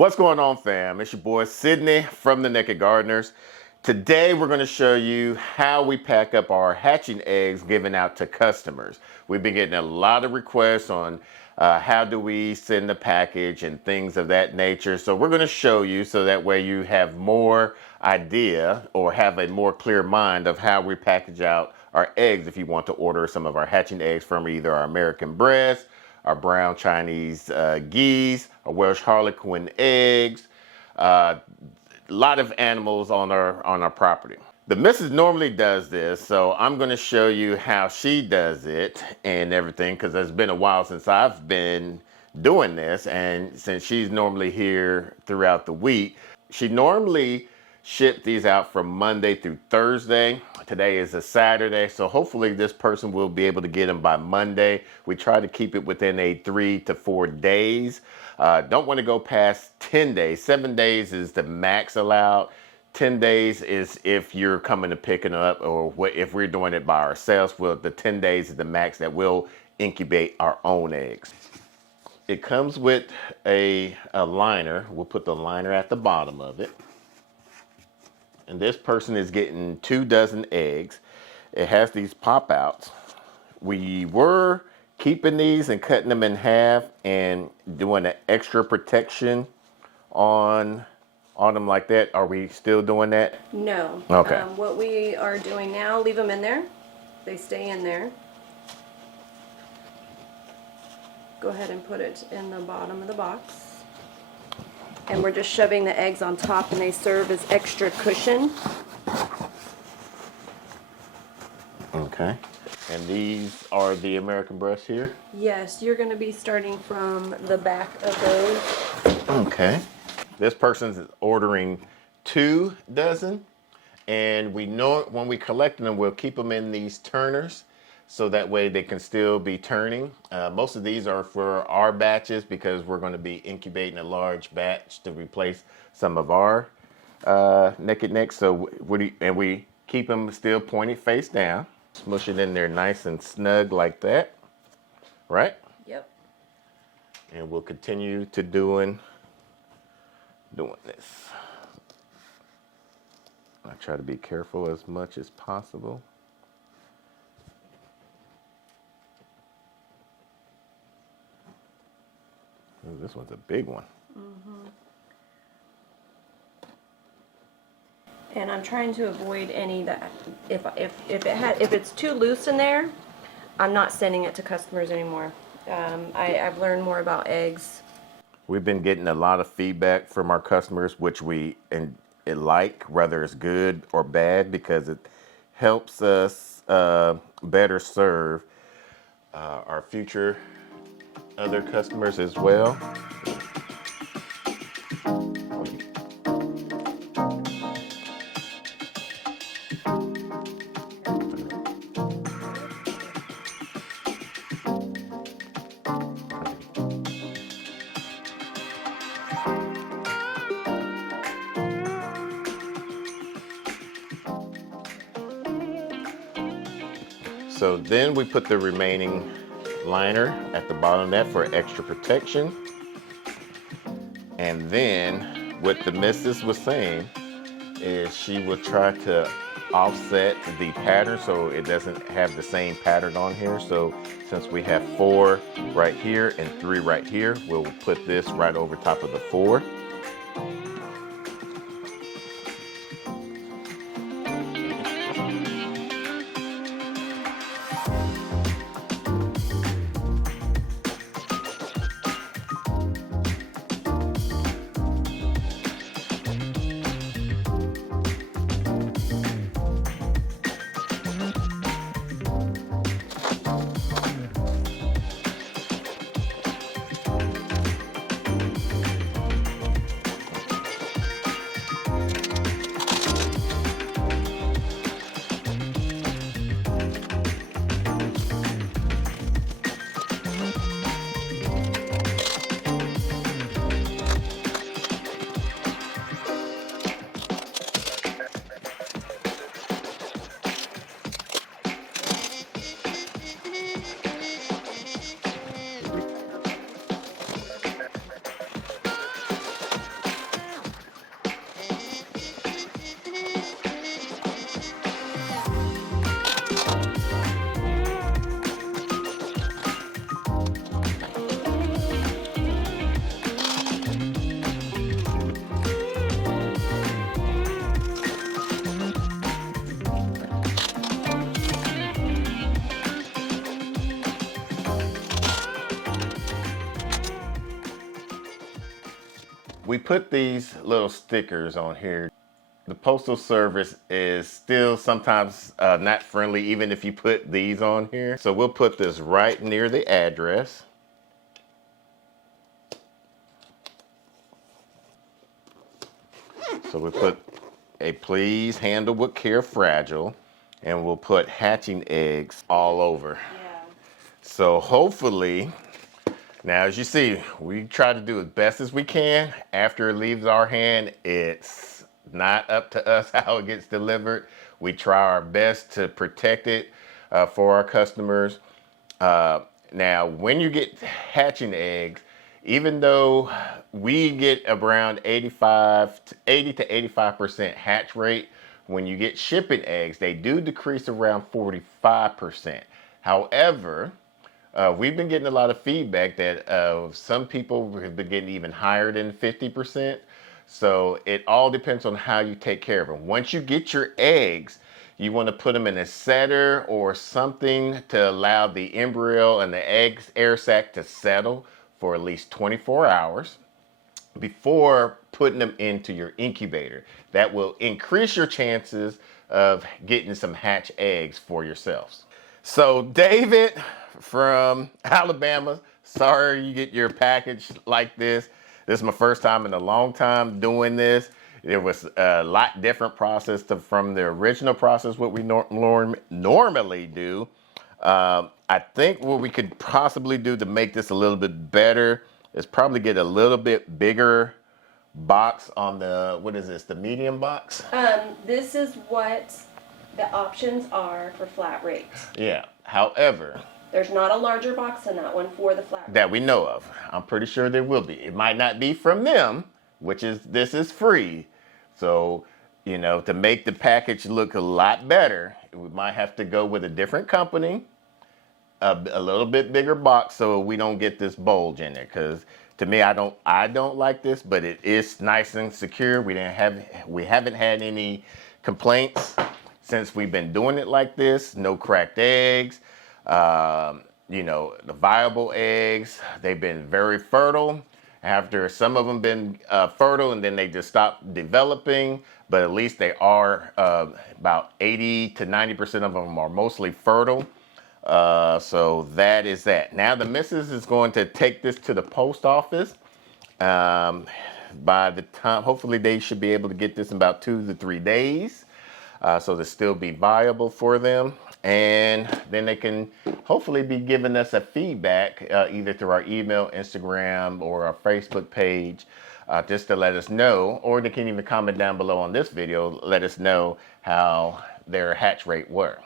What's going on, fam? It's your boy Sydney from the Naked Gardeners. Today we're going to show you how we pack up our hatching eggs given out to customers. We've been getting a lot of requests on how do we send the package and things of that nature. So we're going to show you so that way you have more idea or have a more clear mind of how we package out our eggs if you want to order some of our hatching eggs from either our American breast, our brown Chinese geese, our Welsh Harlequin eggs, a lot of animals on our property. The missus normally does this, so I'm going to show you how she does it and everything, because it's been a while since I've been doing this, and since she's normally here throughout the week, she normally ship these out from Monday through Thursday. Today is a Saturday, so hopefully this person will be able to get them by Monday. We try to keep it within a 3 to 4 days. Don't want to go past 10 days. 7 days is the max allowed. 10 days is if you're coming to pick it up, or if we're doing it by ourselves. Well, the 10 days is the max that we'll incubate our own eggs. It comes with a liner. We'll put the liner at the bottom of it. And this person is getting 2 dozen eggs. It has these pop outs. We were keeping these and cutting them in half and doing an extra protection on them like that. Are we still doing that? No. Okay. What we are doing now, leave them in there. They stay in there. Go ahead and put it in the bottom of the box. And we're just shoving the eggs on top, and they serve as extra cushion. Okay. And these are the American breasts here? Yes, you're going to be starting from the back of those. Okay. This person's ordering 2 dozen, and we know when we collect them, we'll keep them in these turners so that way they can still be turning. Most of these are for our batches because we're going to be incubating a large batch to replace some of our naked necks. So we keep them still pointed face down. Smush it in there nice and snug like that, right? Yep. And we'll continue to doing this. I try to be careful as much as possible. Ooh, this one's a big one. Mm-hmm. And I'm trying to avoid any that if it's too loose in there, I'm not sending it to customers anymore. I've learned more about eggs. We've been getting a lot of feedback from our customers, which we like, whether it's good or bad, because it helps us better serve our future other customers as well. So then we put the remaining liner at the bottom of that for extra protection. And then what the missus was saying is she will try to offset the pattern so it doesn't have the same pattern on here. So since we have 4 right here and 3 right here, we'll put this right over top of the 4. We put these little stickers on here. The Postal Service is still sometimes not friendly, even if you put these on here. So we'll put this right near the address. So we put a please handle with care fragile, and we'll put hatching eggs all over. Yeah. So hopefully, now as you see, we try to do as best as we can. After it leaves our hand, it's not up to us how it gets delivered. We try our best to protect it for our customers. Now, when you get hatching eggs, even though we get around 80 to 85% hatch rate, when you get shipping eggs, they do decrease around 45%. However, we've been getting a lot of feedback that some people have been getting even higher than 50%. So it all depends on how you take care of them. Once you get your eggs, you want to put them in a setter or something to allow the embryo and the eggs air sac to settle for at least 24 hours before putting them into your incubator. That will increase your chances of getting some hatch eggs for yourselves. So David from Alabama, sorry you get your package like this. This is my first time in a long time doing this. It was a lot different process from the original process, what we normally do. I think what we could possibly do to make this a little bit better is probably get a little bit bigger box on the, what is this, the medium box? This is what the options are for flat rates. Yeah. However, there's not a larger box than that one for the flat rate. That we know of. I'm pretty sure there will be. It might not be from them, which is, this is free. So, you know, to make the package look a lot better, we might have to go with a different company, a little bit bigger box so we don't get this bulge in there. Because to me, I don't like this, but it is nice and secure. We haven't had any complaints since we've been doing it like this. No cracked eggs. You know, the viable eggs, they've been very fertile. After some of them been fertile and then they just stopped developing, but at least they are about 80 to 90% of them are mostly fertile. So that is that. Now the missus is going to take this to the post office. By the time, hopefully they should be able to get this in about 2 to 3 days. So to still be viable for them. And then they can hopefully be giving us a feedback either through our email, Instagram, or our Facebook page, just to let us know, or they can even comment down below on this video, let us know how their hatch rate were.